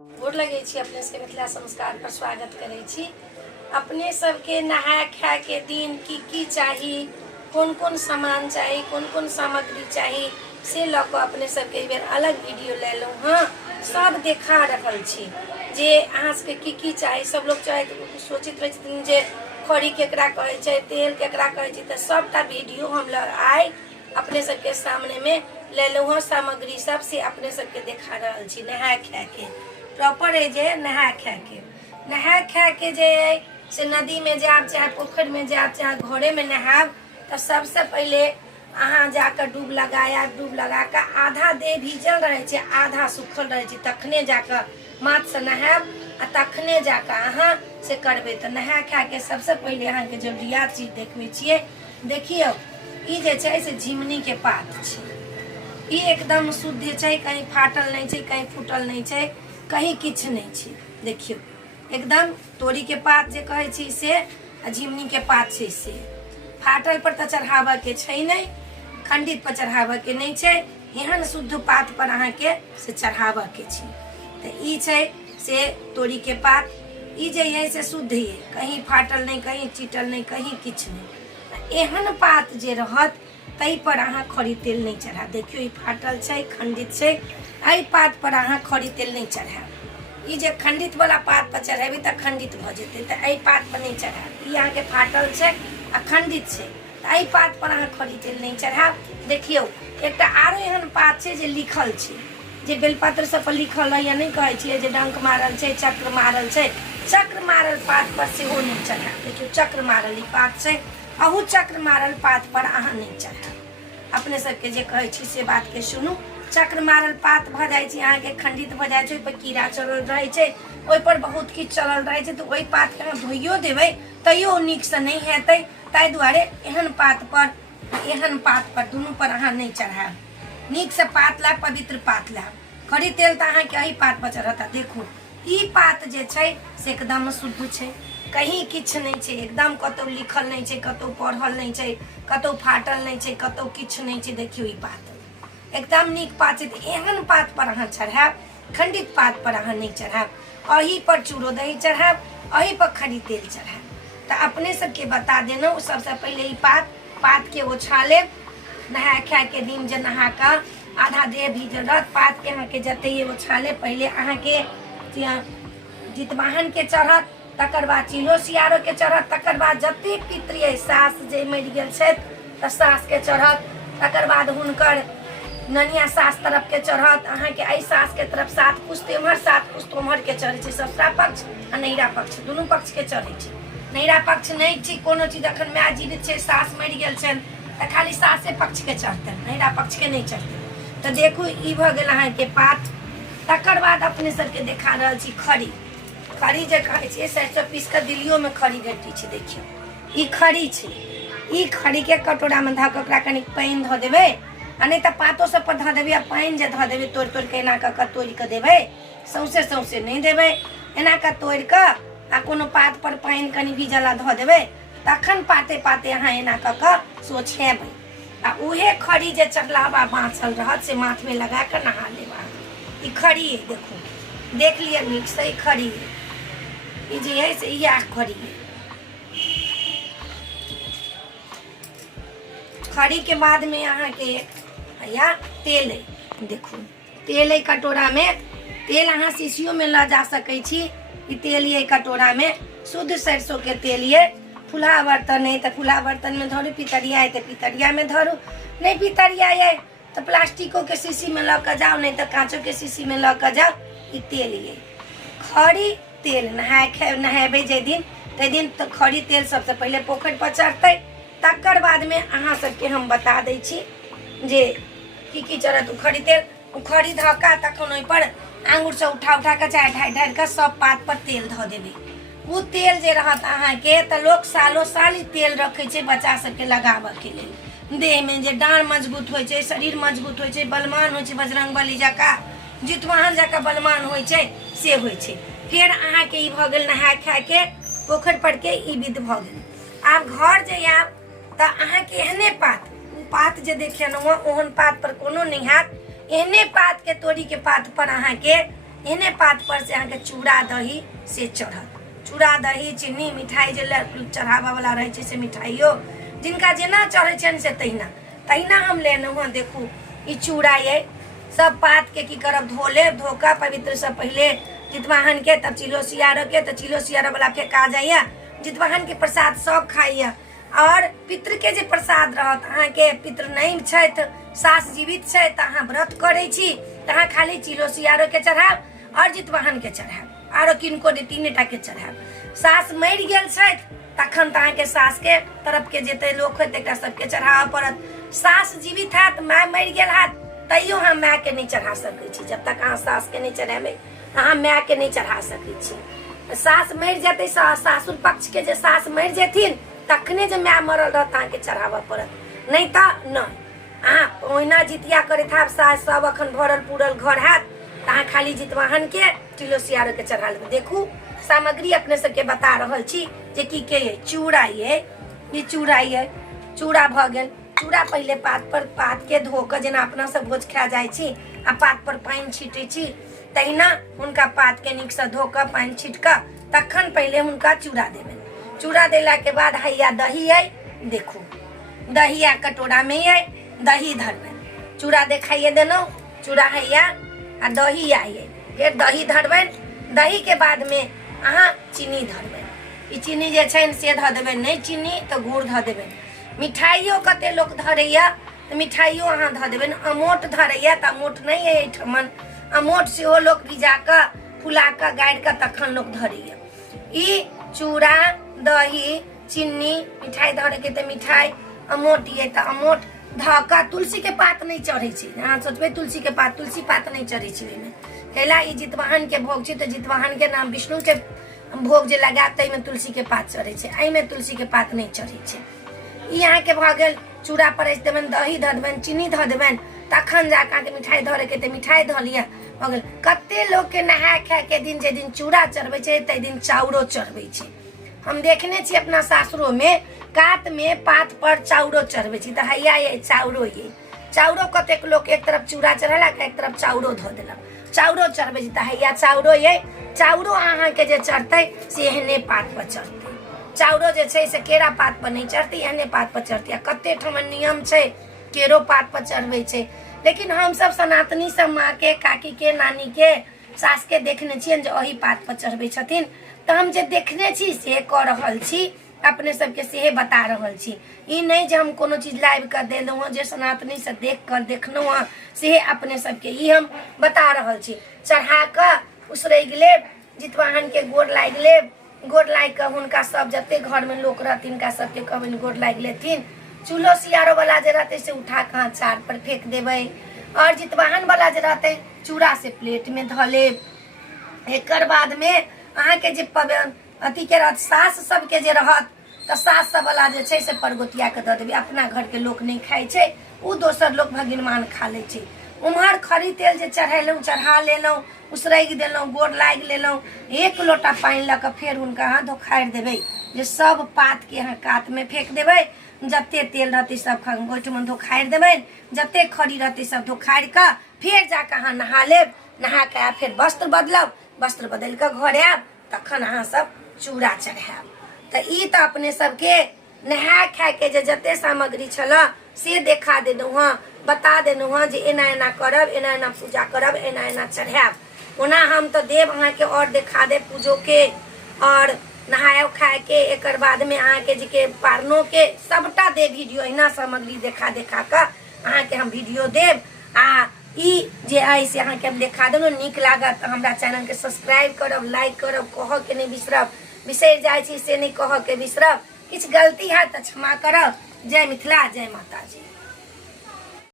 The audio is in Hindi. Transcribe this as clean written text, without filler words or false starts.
गोर लगे छी अपने सबके मिथिला संस्कार पर स्वागत करे छी। अपने सबके नहाय खाय के दिन की चाही, कौन कौन सामान चाही, कौन कौन सामग्री चाही से लक अपने सबके एक बेर अलग वीडियो ले लो। हाँ, सब देखा रहल छी जे अहाँ सबके की चाही। सब लोग चाहे सोचित रहे छथिन जे खड़ी केकरा कहे छै, तेल केकरा कहे छै, तो सबटा वीडियो हम लोग आए अपने सबके सामने में ले लो। हाँ, सामग्री सब से अपने सबके देखा रहल छी। नहाय खाय के प्रॉपर है जे नहाय खाय के जे से नदी में जाब चाहे पोखर में जाब चाहे घरे में नहाब, तो सबसे पहले अहाँ जाकर डूब लगाया। डूब लगा कर आधा देह भीजल रहे छे, आधा सूखल रहे छे, तखने जाकर माथ से नहाब आ तखने जाकर अहाँ से करबे। तो नहाय खाय के सबसे पहले अहाँ के जरूरियात चीज देखबे छिए। देखियो ई जे छै से झिमनी के पात छै। ई एकदम शुद्ध छै, कहीं फाटल नहीं छै, कहीं फूटल नहीं छै, कहीं किछ नहीं छै। देखियो एकदम तोरी के पात जे कहे छी से आ झिमनी के पात छै से फाटल पर तो चढ़ावा के छै नहीं, खंडित पर चढ़ावा के नहीं छै। एहन शुद्ध पात पर अहाँ के से चढ़ावा के छै। तो ई छै से तोरी के पात। ई जे है से शुद्ध है, कहीं फाटल नहीं, कहीं चिटल नहीं, कहीं किछ नहीं। एहन पात जे रहत तई पर अहाँ खड़ी तेल नहीं चढ़ा। देखियो ई फाटल छै, खंडित छै, एहि पात पर अहाँ खड़ी तेल नहीं चढ़ाब। ई जे खंडित वाला पात पर चढ़ेबी तो खंडित भ जेतै, तो एहि पात पर नहीं चढ़ाब। ई अहाँ के फाटल छै आ खंडित छै, तो एहि पात पर अहाँ खड़ी तेल नहीं चढ़ाब। देखियो एकटा आरो एहन पात छै जे लिखल छै, जे बेलपत्र सब पर लिखल है, या नहीं कहे छिए जे डंक मारल छै, चक्र मारल छै। चक्र मारल पात पर सेहो नहीं चढ़ाब। देखियो चक्र मारल ई पात छै, अहू चक्र मारल पात पर अहाँ नहीं चढ़ाब। अपने सबके जे कहे छी से बात के सुनू। चक्र मारल पात भ जाय छै, अहाँ के खंडित भ जाय छै, ओइ पर कीड़ा चलल रहे छै, ओइ पर बहुत किछ चलल रहे छै, तो ओइ पात के अहाँ धोइयो देबै तैयो नीक से नहीं हेतै। ताहि दुआरे एहन पात पर दुनू पर अहाँ नहीं चढ़ाब। नीक से पात लाब, पवित्र पात लाब। खड़ी तेल तो अहाँ के एही पात पर चढ़ता। देखू ई पात जे छै से एकदम शुद्ध छै, कहीं किछ नहीं छै, एकदम कतौ लिखल नहीं छै, कतौ पढ़ल नहीं छै, कतौ फाटल नहीं छै, कतौ किछ नहीं छै। देखियो ई पात एकदम नीक पात छै। एहन पात पर अहाँ चढ़ाब, खंडित पात पर अहाँ नहीं चढ़ाब। अही पर चूड़ो दही चढ़ाब, अही पर खड़ी तेल चढ़ाब। तो अपने सबके बता देना। सबसे पहले ई पात के ओछाले। नहाय खाय के दिन जे नहा कर आधा देह भीजल रहत, पात के अहाँ के जते ओछाले। पहले अहाँ के जितवाहन के चढ़त, तकर बाद चिलो सियारो के चढ़त, तकर बाद जते पितृ सास जे मरि गेल छथि तऽ सास के चढ़त, तकर बाद हुनकर ननिया सास तरफ के चढ़त। अहाँ के आई सास के तरफ 7 पुस्त एम्हर 7 पुस्त ओम्हर के चढ़े छै। ससुरा पक्ष आ नैहरा पक्ष दुनू पक्ष के चढ़े छै। नैहरा पक्ष नहीं छी कोनो चीज, अखन माय जीवित छै, सास मरि गेल छनि तऽ खाली सासे पक्ष के चढ़तनि, नैहरा पक्ष के नहीं चढ़तनि। तो देखू ई भ गेल अहाँ के पात। तकर बाद अपने सबके देखा रहल छी खड़ी। खड़ी जे कहै छै सरसों पीस के दिलियो में खड़ी भेटै छै। देखियो ई खड़ी छै। ई खड़ी के कटोरा में धऽ के ओकरा कनी पानि धऽ देबै, आ नहीं तो पातो सब पर धऽ देबै, आ पानि जे धऽ देबै तोड़ि के एना कऽ तोड़ि के देबै। सौंसे नहीं देबै, एना कऽ तोड़ि के आ कोनो पात पर पानि कनी भिजला धऽ देबै, तखन पाते अहाँ एना कऽ सोछेबै। आ उहे खड़ी जे चढ़लावा बाँचल रहत से माथ में लगा के नहा लेबा। ई खड़ी है, देखो देख लिया नीक से। ई खड़ी है, ई जे है से यह खड़ी है। खड़ी के बाद में अहाँ के या तेल है। देखो तेल है कटोरा में। तेल अहाँ शीशियों में ला जा सकै छी। ई तेल ये कटोरा में शुद्ध सरसों के तेल ये। फुला बर्तन है तो फुला बर्तन में धरू, पितरिया है तो पितरिया में धरू, नहीं पितरिया है तो प्लास्टिकों के शीशी में ल कर जाओ, नहीं तो कांचों के शीशी में ल कर जाओ। ई तेल ये खड़ी तेल। नहाबे जे दिन ते दिन तो खड़ी तेल सबसे पहले पोखर पर चढ़ते। तकर बाद में अहाँ सबके हम बता दै छी जे की चढ़त। खड़ी तेल खड़ी धक्का तखन ओहि पर आंगुर से उठा के चाहे ढारि के सब पात पर तेल धऽ देबै। उ तेल जे रहत अहाँ के तो लोग सालो साल तेल रखे छै बच्चा सबके लगाबऽ के लेल। देह में जे डाँड़ मजबूत होइ छै, शरीर मजबूत होइ छै, बलवान होइ छै, बजरंगबली जकाँ जितवाहन जकाँ बलवान होइ छै से होइ छै। फिर अहाँ के ई भऽ गेल नहाय खाय के पोखर पर के ई विध भऽ गेल। आब घर जे आयब तऽ अहाँ के एहने पात जे देखियन ओहन पात पर कोनो नहीं हैत। एहने पात के तोरी के पात पर अहाँ के एहने पात पर से अहाँके चूड़ा दही से चढ़त। चूड़ा दही चीनी मिठाई जे चढ़ावा वाला रहे छै से मिठाइयो जिनका जेना चढ़े छनि से तहिना हम लेलहुँ हँ। देखू ई चूड़ा ये सब पात के की करब धो लेब, धोकर पवित्र से पहले जितवाहन के तब चिलो सियार के, तो चिलो सियार वाला फेंका जाइए। जितवाहन के प्रसाद सब खाइए। और पितृ के जे प्रसाद रहत अहाँके पितृ नहीं छथि, सास जीवित छै तऽ अहाँ व्रत करै छी तऽ अहाँ खाली चिलो सियारो के चढ़ाब और जितवाहन के चढ़ाब, आरो किनको तीनेटा के चढ़ाब। सास मरि गेल छथि तखन तऽ अहाँके सास के तरफ के जते लोक है तकरा सबके चढ़ाबऽ पड़त। सास जीवित हैत, माय मरि गेल हैत तैयो अहाँ माय के नहीं चढ़ा सकै छी। जब तक अहाँ सास के नहीं चढ़ेबै अहाँ माय के नहीं चढ़ा सकै छी। सास मरि जेतै, सासुर पक्ष के जे सास मरि जेथिन तखने जे माय मरल रहत अहाँके चढ़ाबऽ पड़त, नहीं तऽ नहीं। अहाँ ओहिना जितिया करैत हैब, सास सब अखन भरल पूरल घर हैत तऽ अहाँ खाली जितवाहन के चिलो सियारो के चढ़ा लेबै। देखू सामग्री अपने सबके बता रहल छी जे की के ये चूड़ा ये, ई चूड़ा ये, चूड़ा भऽ गेल। चूड़ा पहले पात के धो के जेना अपना सब भोज खा जाइ छी आ पात पर पानि छीटै छी तहिना हुनका पात के नीक से धो के पानि छीट के तखन पहले हुनका चूड़ा देबनि। चूड़ा देला के बाद हैया दही है, देखू दहिया कटोरा में है, दही धरबनि। चूड़ा देखाइए देलहुँ, चूड़ा हैया आ दही आइए, फिर दही धरबनि। दही के बाद में अहाँ चीनी धरबनि। ई चीनी जे छनि से धऽ देबनि, नहीं चीनी तऽ गुड़ धऽ देबनि। मिठाइयो कते लोक धरैया तऽ मिठाइयो अहाँ धऽ देबनि। अमोट धरैया तऽ अमोट नहीं है एहिठमन, अमोट सेहो लोक भिजा कऽ फुला कऽ गाड़ि कऽ तखन लोक धरैया। ई चूड़ा दही चीनी मिठाई धरे के तऽ मिठाई, अमोट ये तऽ अमोट धऽ कऽ तुलसी के पात नहीं चढ़ै छै। अहाँ सोचबै तुलसी के पात, तुलसी पात नहीं चढ़ै छै ओहिमे, कैला ई जितवाहन के भोग छै तऽ जितवाहन के नाम विष्णु के भोग जे लगायब ताहिमे तुलसी के पात चढ़ै छै, एहिमे तुलसी के पात नहीं चढ़ै छै। ई अहाँके भऽ गेल। चूड़ा परसि देबनि, दही धऽ देबनि, चीनी धऽ देबनि, तखन जाकऽ अहाँके मिठाई धरे के तऽ मिठाई धऽ लिअ, भऽ गेल। कते लोग के नहाय खाय के दिन जे दिन चूड़ा चढ़बै छै ताहि दिन चाउरो चढ़बै छै। हम देखने छी अपना सासुरो में कात में पात पर चाउरो चढ़बै छी तऽ हैया ये चाउरो ये, चाउरो कतेक लोग एक तरफ चूड़ा चढ़ेलक एक तरफ चाउरो धऽ देलक, चाउरो चढ़बै छी तऽ हैया चाउरो ये। चाउरो अहाँके जे चढ़तै से एहने पात पर चढ़तै। चाउरो जे छै से केरा पात पर नहीं चढ़तै, एहने पात पर चढ़तै। कते ठमन नियम छै केरो पात पर चढ़बै छै, लेकिन हम सब सनातनी सब माँ के काकी के नानी के सास के देखने छियनि जे ओही पात पर चढ़बै छथिन। तऽ हम जे देखने छी से कऽ रहल छी, अपने सबके सेहे बता रहल छी। ई नहीं जे हम कोनो चीज लाइव कर देलहुँ हँ, जे सनातनी से देख कर देखलहुँ हँ सेहे अपने सबके ई हम बता रहल छी। चढ़ा कऽ उसरैग लेब, जितवाहन के गोर लागि लेब, गोर लागि कऽ हुनका सब जते घर में लोक रहथिन तिनका सबके कहबनि गोर लागि लेथिन। चूल्हो सियारो वाला जे रहते से उठा कऽ हाथ चार पर फेंक देबै, और जितवाहन वाला जे रहते चूड़ा से प्लेट में धऽ लेब। एकर बाद में अहाँके जे अथी के रहत सास सबके जे रहत तऽ सास सब वाला जे छै से परगोतिया के दऽ देबै। अपना घर के लोक नहीं खाइ छै, उ दोसर लोक भगिनमान खा लै छै। उम्हर खरी तेल जे चढ़ेलहुँ चढ़ा लेलहुँ, उसरैग देलहुँ, गोर लागि लेलहुँ, एक लोटा पानि लऽ कऽ फेर हुनका अहाँ धोखारि देबै। जे सब पात के अहाँ कात में फेंक देबै, जते तेल रहतै सब ओहिठमन धोखारि देबै, जते खरी रहतै सब धोखारि कऽ फेर जाकऽ अहाँ नहा लेब। नहा के फेर वस्त्र बदलब, वस्त्र बदलि कऽ घर आयब तखन अहाँ सब चूड़ा चढ़ायब। तऽ ई तऽ अपने सबके नहाय खाय के जे जते सामग्री छल से देखा देलहुँ हँ, बता देलहुँ हँ जे एना एना करब, एना एना पूजा करब, एना एना चढ़ायब। ओना हम तो देव अहाँके और देखा दे पूजो के और नहाय खाय के, एकर बाद में अहाँके जी के पारनो के सबटा दे वीडियो, एना सामग्री देखा कऽ अहाँके हम वीडियो देव। आ ई जे है से अहाँके हम देखा देलहुँ। नीक लागत तऽ हमरा चैनल के सब्सक्राइब करब, लाइक करब, कहऽ के नहीं बिसरब, बिसरि जाइ छी से नहीं कहऽ के बिसरब। किछु गलती है तऽ क्षमा करब। जय मिथिला, जय माता जी।